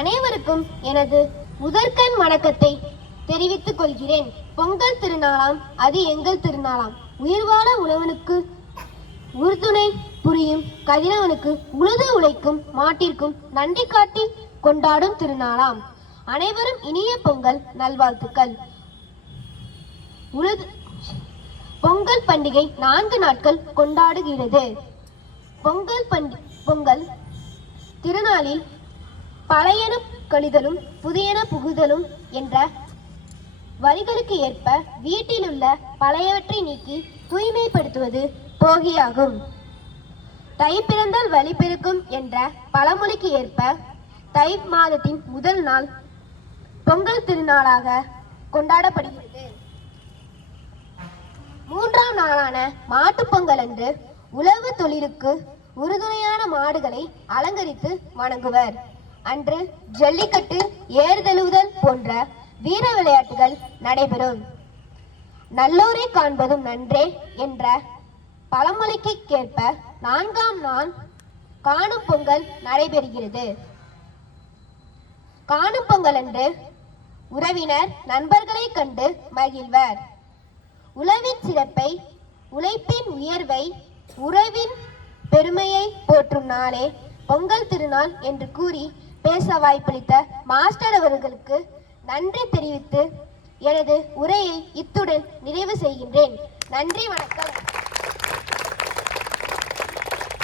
அனைவருக்கும் எனது முதற்கண் வணக்கத்தை தெரிவித்துக் கொள்கிறேன். பொங்கல் திருநாளாம் அது எங்கள் திருநாளாம். உயிர்வாழ உழவனுக்கு உறுதுணை புரியும் கதிரவனுக்கு உழுது உழைக்கும் மாட்டிற்கும் நன்றி காட்டி கொண்டாடும் திருநாளாம். அனைவரும் இனிய பொங்கல் நல்வாழ்த்துக்கள். உழுது பொங்கல் பண்டிகை நான்கு நாட்கள் கொண்டாடுகிறது. பொங்கல் பண்டி பொங்கல் திருநாளில் பழையன கழிதலும் புதியன புகுதலும் என்ற வரிகளுக்கு ஏற்ப வீட்டிலுள்ள பழையவற்றை நீக்கி தூய்மைப்படுத்துவது போகியாகும். தை பிறந்தால் வழி பிறக்கும் என்ற பழமொழிக்கு ஏற்ப தை மாதத்தின் முதல் நாள் பொங்கல் திருநாளாக கொண்டாடப்படுகிறது. மூன்றாம் நாளான மாட்டுப் பொங்கல் அன்று உழவு தொழிலுக்கு உறுதுணையான மாடுகளை அலங்கரித்து வணங்குவர். அன்று ஜல்லிக்கட்டு ஏறுதழுவுதல் போன்ற வீர விளையாட்டுகள் நடைபெறும். நல்லோரை காண்பதும் நன்றே என்ற பழமொழிக்கு கேற்ப நான்காம் நாள் காணும் பொங்கல் நடைபெறுகிறது. காணும் பொங்கல் அன்று உறவினர் நண்பர்களை கண்டு மகிழ்வர். உழவின் சிறப்பை உழைப்பின் உயர்வை உறவின் பெருமையை போற்றும் நாளே பொங்கல் திருநாள் என்று கூறி பேச வாய்ப்பளித்த மாஸ்டர் அவர்களுக்கு நன்றி தெரிவித்து எனது உரையை இத்துடன் நிறைவு செய்கின்றேன். நன்றி வணக்கம்.